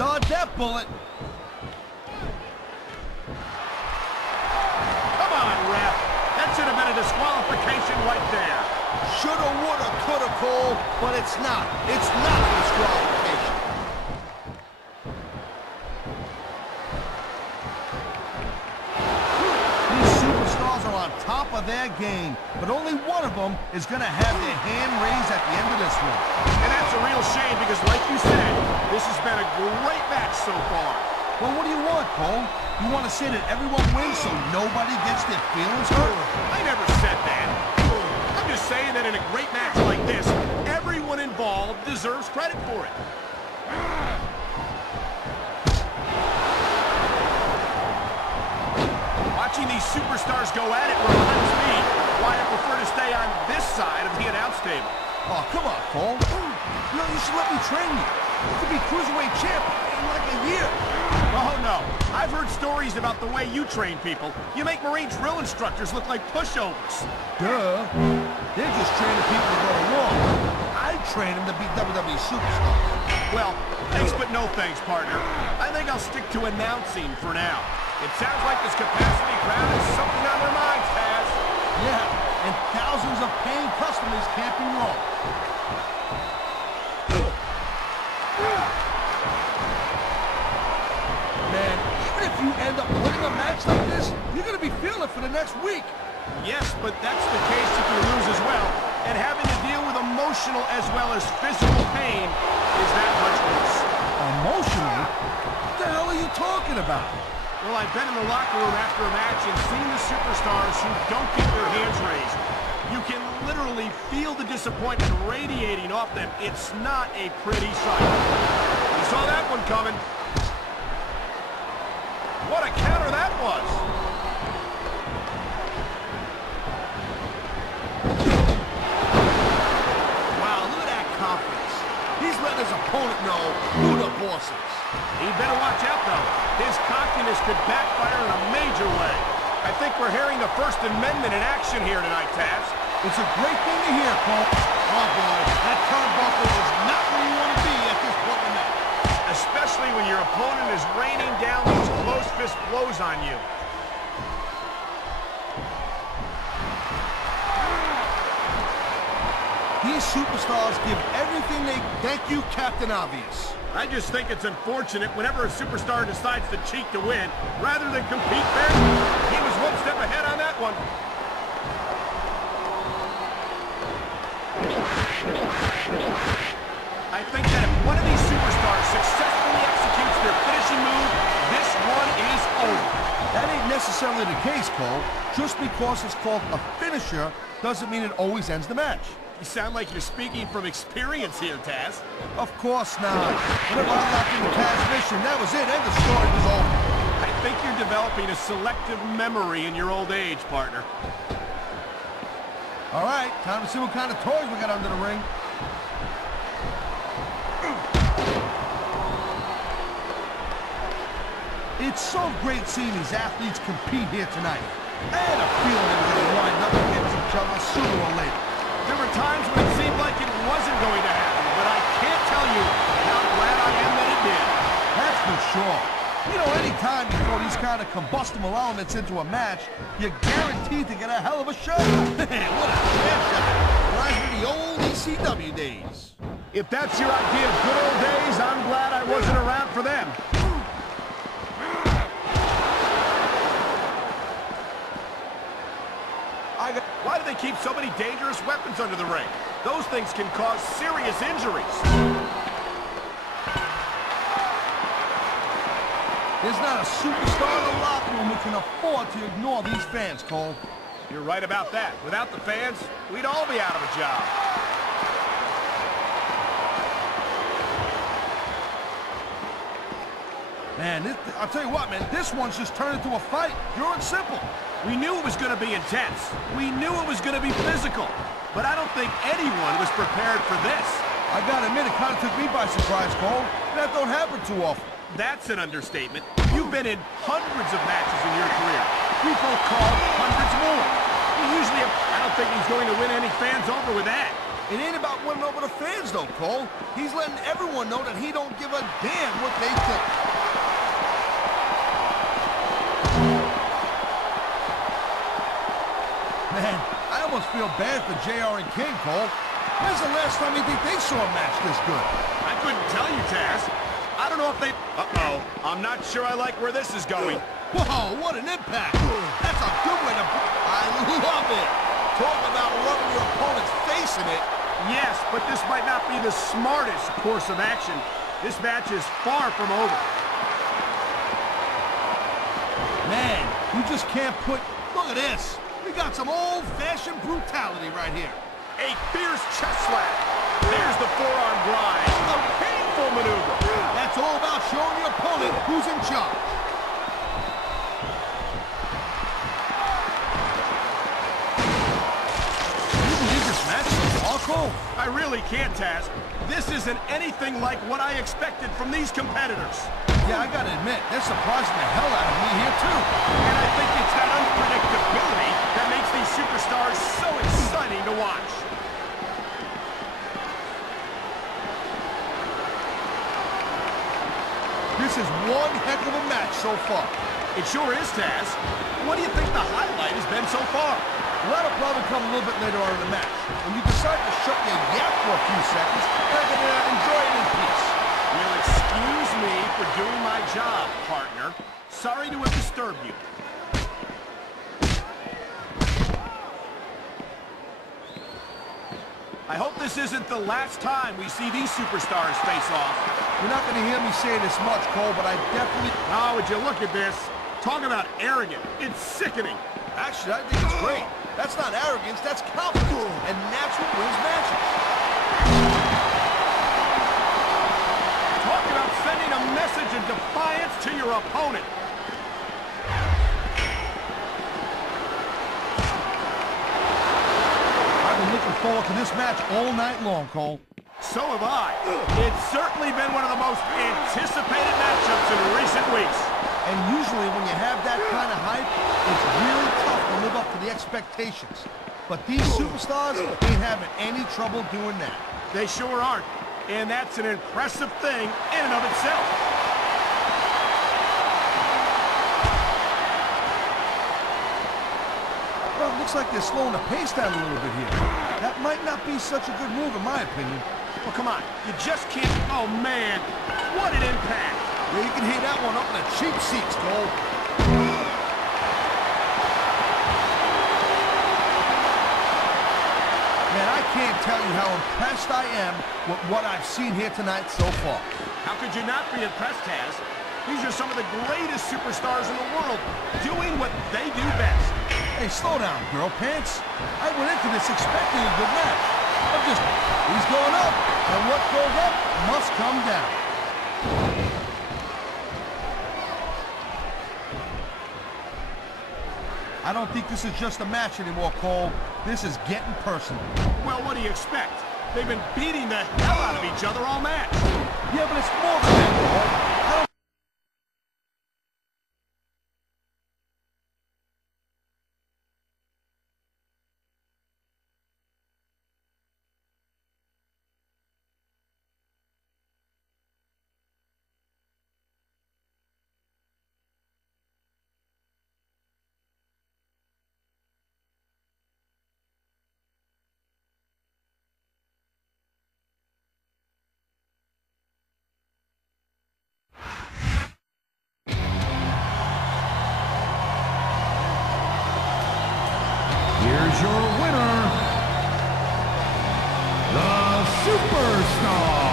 dodged that bullet. Come on, ref. That should have been a disqualification right there. Shoulda, woulda, coulda, Cole, but it's not. It's not a disqualification. These superstars are on top of their game, but only one of them is going to have their hand raised at the end of this one. And that's a real shame because, like you said, this has been a great match so far. Well, what do you want, Cole? You want to say that everyone wins so nobody gets their feelings hurt? I never said that. I'm just saying that in a great match like this, everyone involved deserves credit for it. Watching these superstars go at it reminds me why I prefer to stay on this side of the announce table. Oh, come on, Cole. You should let me train you. You could be cruiserweight champ in like a year. Oh, no. I've heard stories about the way you train people. You make Marine drill instructors look like pushovers. Duh. They're just training people to go to war. I train them to be WWE superstars. Well, thanks but no thanks, partner. I think I'll stick to announcing for now. It sounds like this capacity crowd has something on their minds, Taz. Yeah, and thousands of paying customers can't be wrong. Man, even if you end up winning a match like this, you're going to be feeling it for the next week. Yes, but that's the case if you lose as well. And having to deal with emotional as well as physical pain is that much worse. Emotional? What the hell are you talking about? Well, I've been in the locker room after a match and seen the superstars who don't get their hands raised. You can literally feel the disappointment radiating off them. It's not a pretty sight. You saw that one coming. What a counter that was! Wow, look at that confidence. He's letting his opponent know who the boss is. He better watch out, though. His cockiness could backfire in a major way. I think we're hearing the First Amendment in action here tonight, Taz. It's a great thing to hear, Cole. Oh, boy, that turnbuckle is not where you want to be at this point in the match. Especially when your opponent is raining down those close fist blows on you. These superstars give everything they... Thank you, Captain Obvious. I just think it's unfortunate whenever a superstar decides to cheat to win, rather than compete fairly. He was one step ahead on that one. I think that if one of these superstars successfully executes their finishing move, this one is over. That ain't necessarily the case, Cole. Just because it's called a finisher doesn't mean it always ends the match. You sound like you're speaking from experience here, Taz. Of course not. Whenever I locked in the Taz mission, that was it, and the story was over. I think you're developing a selective memory in your old age, partner. All right, time to see what kind of toys we got under the ring. It's so great seeing these athletes compete here tonight. I had a feeling they were going to wind up against each other sooner or later. There were times when it seemed like it wasn't going to happen, but I can't tell you how glad I am that it did. That's for sure. You know, anytime you throw these kind of combustible elements into a match, you're guaranteed to get a hell of a show. What a chair shot. Reminds me of the old ECW days. If that's your idea of good old days, I'm glad I wasn't around for them. Why do they keep so many dangerous weapons under the ring? Those things can cause serious injuries. There's not a superstar in the locker room who can afford to ignore these fans, Cole. You're right about that. Without the fans, we'd all be out of a job. Man, I'll tell you what, man, this one's just turned into a fight, pure and simple. We knew it was going to be intense. We knew it was going to be physical. But I don't think anyone was prepared for this. I gotta admit, it kind of took me by surprise, Cole. That don't happen too often. That's an understatement. You've been in hundreds of matches in your career. You've both called hundreds more. I don't think he's going to win any fans over with that. It ain't about winning over the fans, though, Cole. He's letting everyone know that he don't give a damn what they think. Man, I almost feel bad for JR and King, Cole. When's the last time you think they saw a match this good? I couldn't tell you, Taz. I don't know if they... Uh-oh. I'm not sure I like where this is going. Whoa, what an impact. That's a good way to... I love it. Talk about rubbing your opponent's face in it. Yes, but this might not be the smartest course of action. This match is far from over. Man, you just can't put... Look at this. We got some old-fashioned brutality right here. A fierce chest slap. There's the forearm grind. A painful maneuver. That's all about showing your opponent who's in charge. Can you believe this match is awful? I really can't, Taz. This isn't anything like what I expected from these competitors. Yeah, I gotta admit, they're surprising the hell out of me here, too. And I think it's that unpredictability that makes these superstars so exciting to watch. This is one heck of a match so far. It sure is, Taz. What do you think the highlight has been so far? Well, that'll probably come a little bit later on in the match. When you decide to shut your yap for a few seconds, and I can enjoy it in peace. You'll excuse me for doing my job, partner. Sorry to have disturbed you. I hope this isn't the last time we see these superstars face off. You're not going to hear me say this much, Cole, but I definitely... Oh, would you look at this? Talk about arrogant. It's sickening. Actually, I think it's great. That's not arrogance, that's confidence. And that's what wins matches. Talk about sending a message of defiance to your opponent. I've been looking forward to this match all night long, Cole. So have I. It's certainly been one of the most anticipated matchups in recent weeks. And usually when you have that kind of hype, it's really tough to live up to the expectations. But these superstars ain't having any trouble doing that. They sure aren't. And that's an impressive thing in and of itself. Well, it looks like they're slowing the pace down a little bit here. That might not be such a good move in my opinion. Well, come on. You just can't... Oh, man. What an impact. Yeah, you can hear that one up in the cheap seats, Cole. Man, I can't tell you how impressed I am with what I've seen here tonight so far. How could you not be impressed, Taz? These are some of the greatest superstars in the world, doing what they do best. Hey, slow down, girl pants. I went into this expecting a good match. I'm just, he's going up, and what goes up must come down. I don't think this is just a match anymore, Cole. This is getting personal. Well, what do you expect? They've been beating the hell out of each other all match. Yeah, but it's more than that, Cole. Here's your winner, the Superstar.